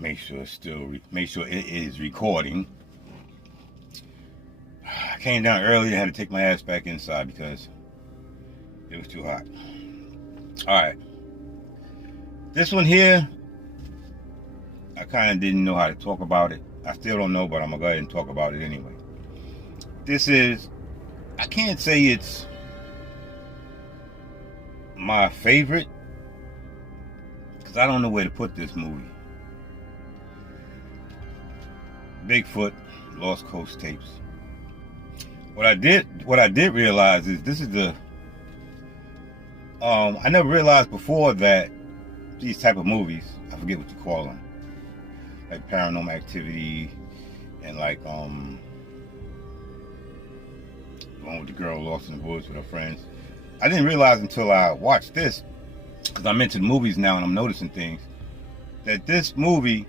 Make sure it is recording. I came down early and had to take my ass back inside because it was too hot. Alright. This one here, I kind of didn't know how to talk about it. I still don't know, but I'm going to go ahead and talk about it anyway. This is, I can't say it's my favorite, because I don't know where to put this movie. Bigfoot, Lost Coast Tapes. What I did realize is this is the, I never realized before that these type of movies, I forget what you call them, like Paranormal Activity, and like the one with the girl lost in the woods with her friends. I didn't realize until I watched this, because I'm into movies now and I'm noticing things, that this movie,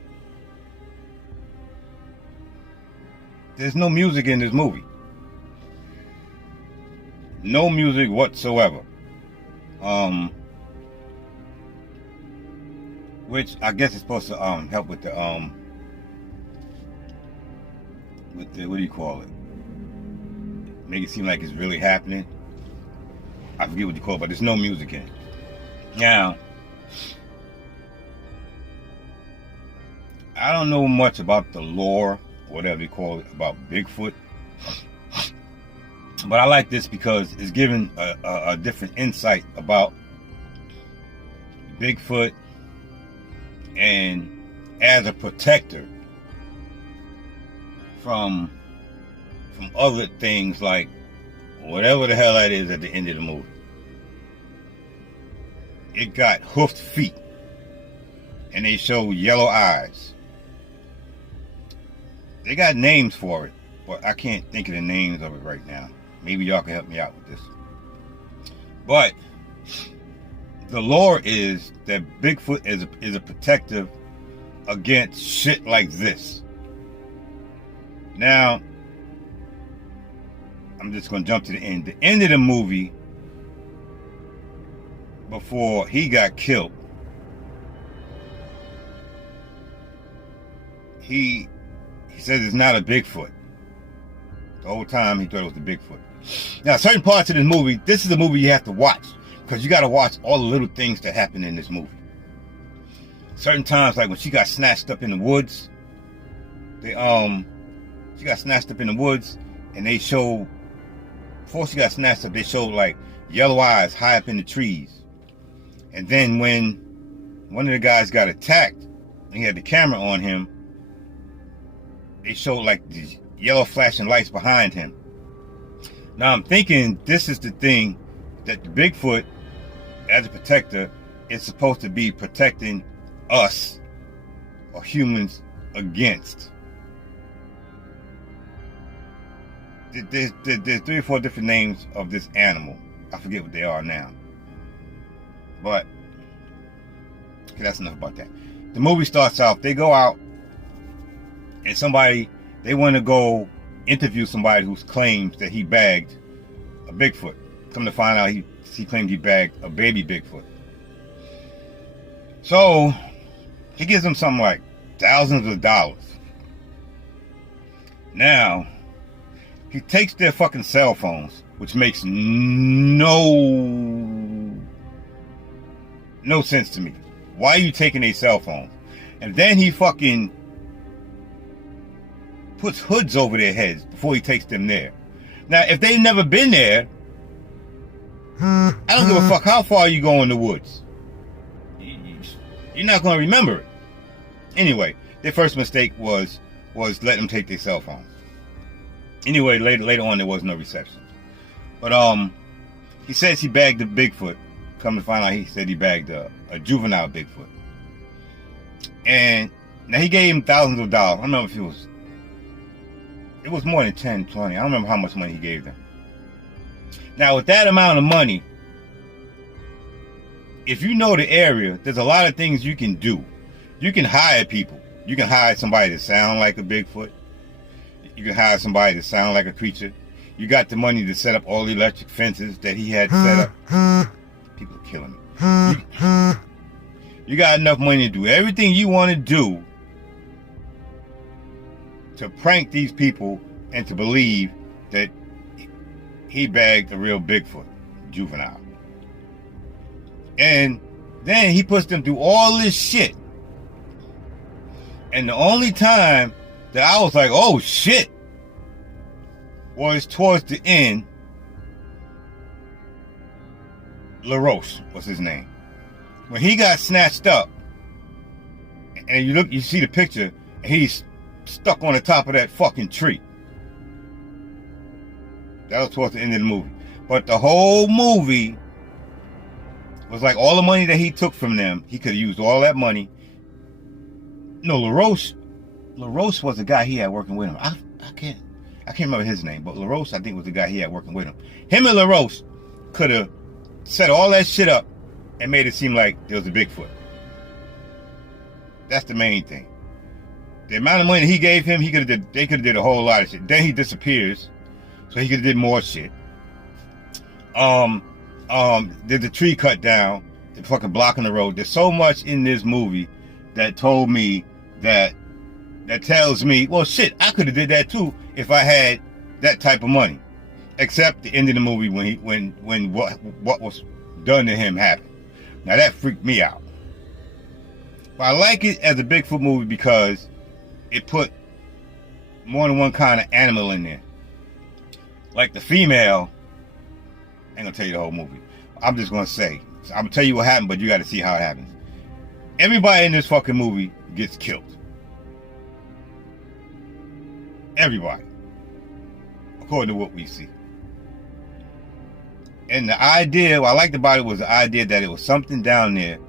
there's no music in this movie. No music whatsoever. Which I guess is supposed to help with the what do you call it? Make it seem like it's really happening. I forget what you call it, but there's no music in it. Now, I don't know much about the lore, whatever you call it, about Bigfoot. But I like this because it's giving a different insight about Bigfoot, and as a protector from other things, like whatever the hell that is at the end of the movie. It got hoofed feet, and they show yellow eyes. They got names for it, but I can't think of the names of it right now. Maybe y'all can help me out with this. But the lore is that Bigfoot is a protective against shit like this. Now, I'm just going to jump to the end. The end of the movie, before he got killed, he says it's not a Bigfoot. The whole time he thought it was the Bigfoot. Now, certain parts of this movie, this is a movie you have to watch, because you got to watch all the little things that happen in this movie. Certain times, like when she got snatched up in the woods, she got snatched up in the woods, and they show, before she got snatched up, they showed like yellow eyes high up in the trees. And then when one of the guys got attacked, and he had the camera on him, they showed like these yellow flashing lights behind him. Now I'm thinking this is the thing that the Bigfoot, as a protector, is supposed to be protecting us, or humans, against. There's 3 or 4 different names of this animal. I forget what they are now. But, okay, that's enough about that. The movie starts out, they go out, and they want to go interview somebody who claims that he bagged a Bigfoot. Come to find out, he claimed he bagged a baby Bigfoot. So, he gives them something like thousands of dollars. Now, he takes their fucking cell phones, which makes no sense to me. Why are you taking their cell phones? And then he fucking puts hoods over their heads before he takes them there. Now, if they've never been there, I don't give a fuck how far you go in the woods. You're not going to remember it. Anyway, their first mistake was letting them take their cell phones. Anyway, later on there was no reception. But he says he bagged a Bigfoot. Come to find out, he said he bagged a juvenile Bigfoot. And now he gave him thousands of dollars. I don't know if it was more than 10, 20. I don't remember how much money he gave them. Now, with that amount of money, if you know the area, there's a lot of things you can do. You can hire people. You can hire somebody to sound like a Bigfoot. You can hire somebody to sound like a creature. You got the money to set up all the electric fences that he had set up. People are killing me. You got enough money to do everything you want to do to prank these people and to believe that he bagged a real Bigfoot juvenile. And then he puts them through all this shit. And the only time that I was like, oh shit, was towards the end. LaRoche was his name. When he got snatched up, and you see the picture, and he's stuck on the top of that fucking tree. That was towards the end of the movie. But the whole movie was like all the money that he took from them, he could have used all that money. No, LaRoche was the guy he had working with him. I can't remember his name, but LaRoche, I think, was the guy he had working with him. Him and LaRoche could have set all that shit up and made it seem like there was a Bigfoot. That's the main thing. The amount of money he gave him, they could have did a whole lot of shit. Then he disappears, so he could have did more shit. Did the tree cut down, the fucking blocking the road. There's so much in this movie that told me that tells me, well, shit, I could have did that too if I had that type of money. Except the end of the movie when what was done to him happened. Now that freaked me out. But I like it as a Bigfoot movie because it put more than one kind of animal in there. Like the female, I ain't gonna tell you the whole movie. I'm just gonna say, I'm gonna tell you what happened, but you gotta see how it happens. Everybody in this fucking movie gets killed. Everybody. According to what we see. And the idea, what I liked about it was the idea that it was something down there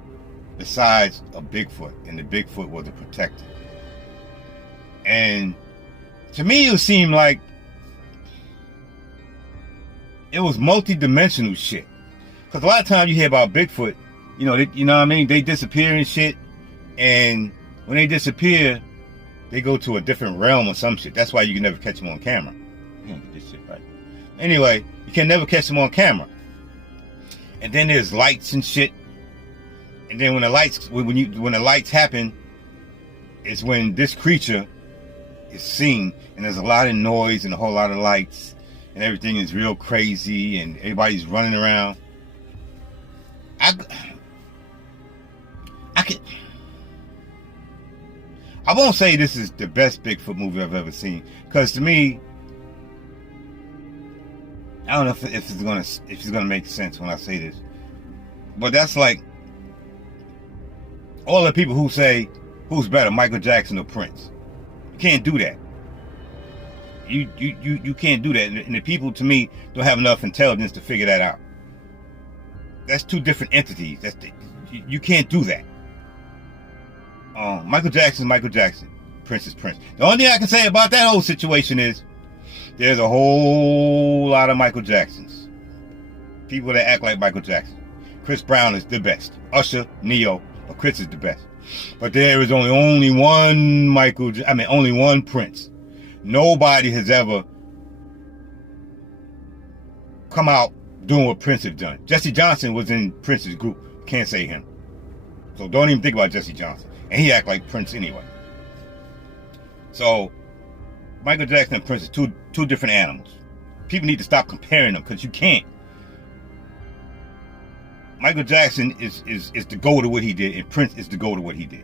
besides a Bigfoot, and the Bigfoot was a protector. And to me, it seemed like it was multi-dimensional shit. Because a lot of times you hear about Bigfoot, you know what I mean? They disappear and shit, and when they disappear, they go to a different realm or some shit. That's why you can never catch them on camera. You don't get this shit right. Anyway, you can never catch them on camera. And then there's lights and shit. And then when the lights happen, is when this creature is seen, and there's a lot of noise and a whole lot of lights, and everything is real crazy, and everybody's running around. I won't say this is the best Bigfoot movie I've ever seen, because to me, I don't know if it's gonna make sense when I say this, but that's like all the people who say who's better, Michael Jackson or Prince. You can't do that. You can't do that, and the people, to me, don't have enough intelligence to figure that out. That's two different entities. You can't do that. Michael Jackson is Michael Jackson. Prince is Prince. The only thing I can say about that whole situation is there's a whole lot of Michael Jacksons. People that act like Michael Jackson. Chris Brown is the best. Usher, Neo, but Chris is the best. But there is only one only one Prince. Nobody has ever come out doing what Prince has done. Jesse Johnson was in Prince's group. Can't say him. So don't even think about Jesse Johnson. And he act like Prince anyway. So Michael Jackson and Prince are two different animals. People need to stop comparing them, because you can't. Michael Jackson is the goal to what he did, and Prince is the goal to what he did.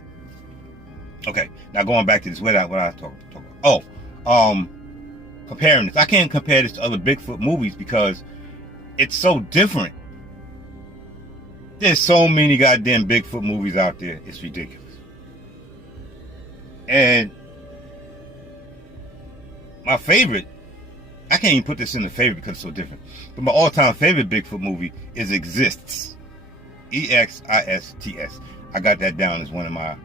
Okay, now going back to this, what I was talking about. Comparing this. I can't compare this to other Bigfoot movies because it's so different. There's so many goddamn Bigfoot movies out there. It's ridiculous. And my favorite, I can't even put this in the favorite because it's so different, but my all-time favorite Bigfoot movie is Exists. EXISTS. I got that down as one of my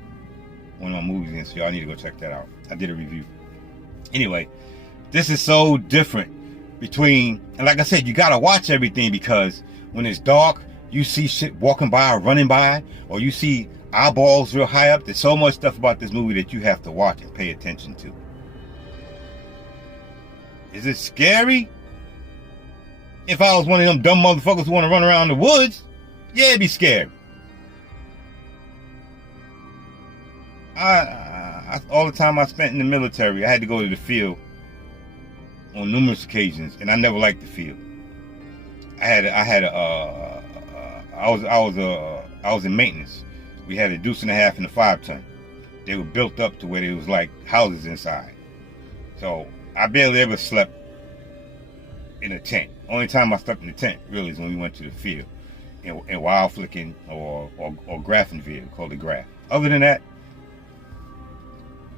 movies, and so y'all need to go check that out. I did a review. Anyway, this is so different between, and like I said, you gotta watch everything, because when it's dark, you see shit walking by or running by, or you see eyeballs real high up. There's so much stuff about this movie that you have to watch and pay attention to. Is it scary? If I was one of them dumb motherfuckers who want to run around the woods, yeah, it'd be scary. I all the time I spent in the military, I had to go to the field on numerous occasions, and I never liked the field. I was in maintenance. We had a deuce and a half and a 5-ton. They were built up to where it was like houses inside. So I barely ever slept in a tent. Only time I slept in the tent really is when we went to the field and wild flicking or graphing field, called the graph. Other than that,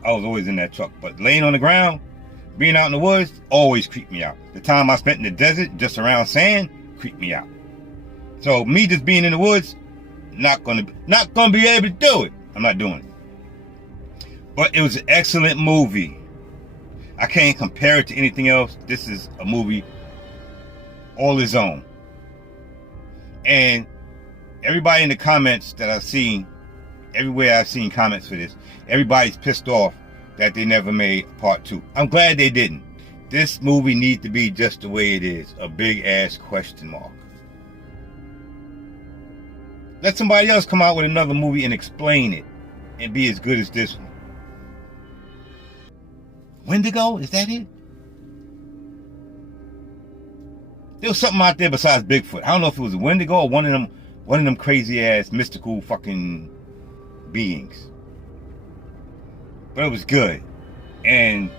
I was always in that truck. But laying on the ground, being out in the woods, always creeped me out. The time I spent in the desert, just around sand, creeped me out. So me just being in the woods, not gonna be able to do it. I'm not doing it. But it was an excellent movie. I can't compare it to anything else. This is a movie all its own. And everybody in the comments that I've seen, everywhere I've seen comments for this, everybody's pissed off that they never made part 2. I'm glad they didn't. This movie needs to be just the way it is, a big ass question mark. Let somebody else come out with another movie and explain it and be as good as this one. Wendigo? Is that it? There was something out there besides Bigfoot. I don't know if it was a Wendigo or one of them crazy ass mystical fucking beings. But it was good. And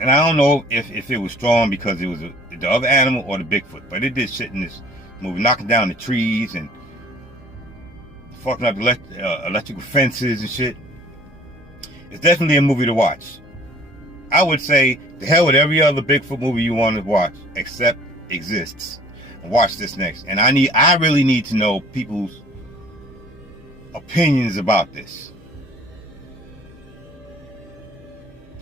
I don't know if it was strong because it was the other animal or the Bigfoot. But it did shit in this movie, knocking down the trees and fucking up electrical fences and shit. It's definitely a movie to watch. I would say, the hell with every other Bigfoot movie you want to watch, except Exists. And watch this next. And I really need to know people's opinions about this.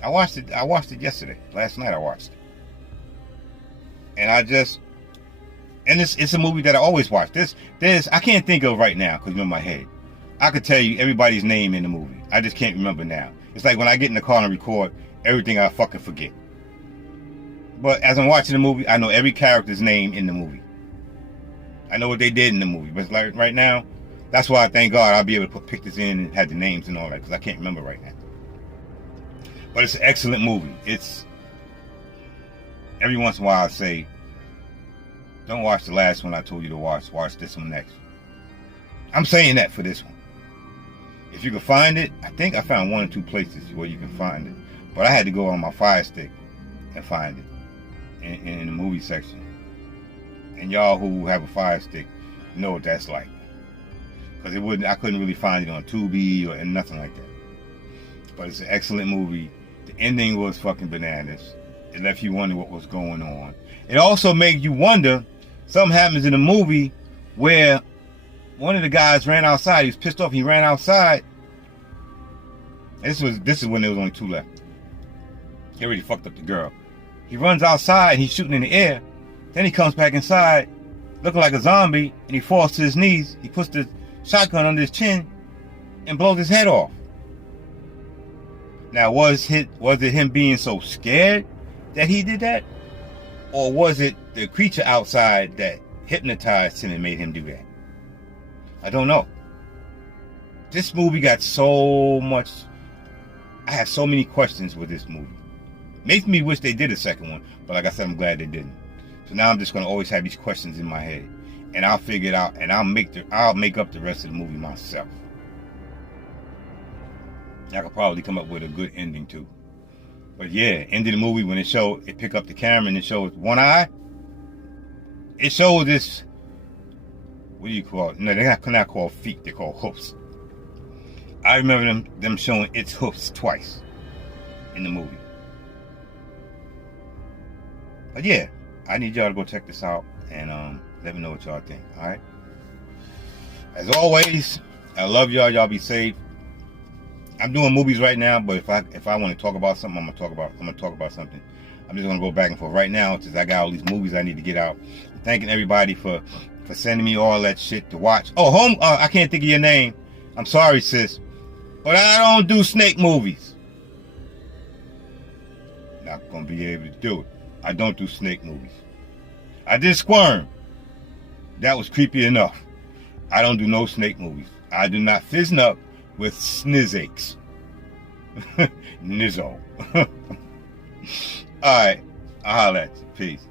I watched it yesterday. Last night I watched it. And it's a movie that I always watch. I can't think of right now because you're in my head. I could tell you everybody's name in the movie. I just can't remember now. It's like when I get in the car and record, everything I fucking forget. But as I'm watching the movie, I know every character's name in the movie. I know what they did in the movie. But like right now, that's why I thank God I'll be able to put pictures in and have the names and all that, because I can't remember right now. But it's an excellent movie. It's, every once in a while I say, don't watch the last one I told you to watch. Watch this one next. I'm saying that for this one. If you can find it, I think I found 1 or 2 places where you can find it. But I had to go on my Fire Stick and find it in the movie section. And y'all who have a Fire Stick know what that's like. Because I couldn't really find it on Tubi or nothing like that. But it's an excellent movie. The ending was fucking bananas. It left you wonder what was going on. It also made you wonder, something happens in the movie where one of the guys ran outside. He was pissed off. He ran outside. And this is when there was only 2 left. He already fucked up the girl. He runs outside. He's shooting in the air. Then he comes back inside, looking like a zombie, and he falls to his knees. He puts the shotgun under his chin and blows his head off. Now, was it him being so scared that he did that, or was it the creature outside that hypnotized him and made him do that? I don't know. This movie got so much. I have so many questions with this movie. Makes me wish they did a second one, but like I said, I'm glad they didn't. So now I'm just gonna always have these questions in my head, and I'll figure it out, and I'll make up the rest of the movie myself. I could probably come up with a good ending too. But yeah, end of the movie when it pick up the camera and it shows one eye. It showed this. What do you call it? No, they're not called feet. They're called hoofs. I remember them showing its hoofs twice in the movie. But yeah, I need y'all to go check this out and let me know what y'all think. All right. As always, I love y'all. Y'all be safe. I'm doing movies right now, but if I want to talk about something, I'm gonna talk about something. I'm just gonna go back and forth right now since I got all these movies I need to get out. I'm thanking everybody for sending me all that shit to watch. Oh, I can't think of your name. I'm sorry, sis, but I don't do snake movies. Not gonna be able to do it. I don't do snake movies. I did Squirm. That was creepy enough. I don't do no snake movies. I do not fizzen up with snizzakes. Nizzo. All right. I'll holler at you. Peace.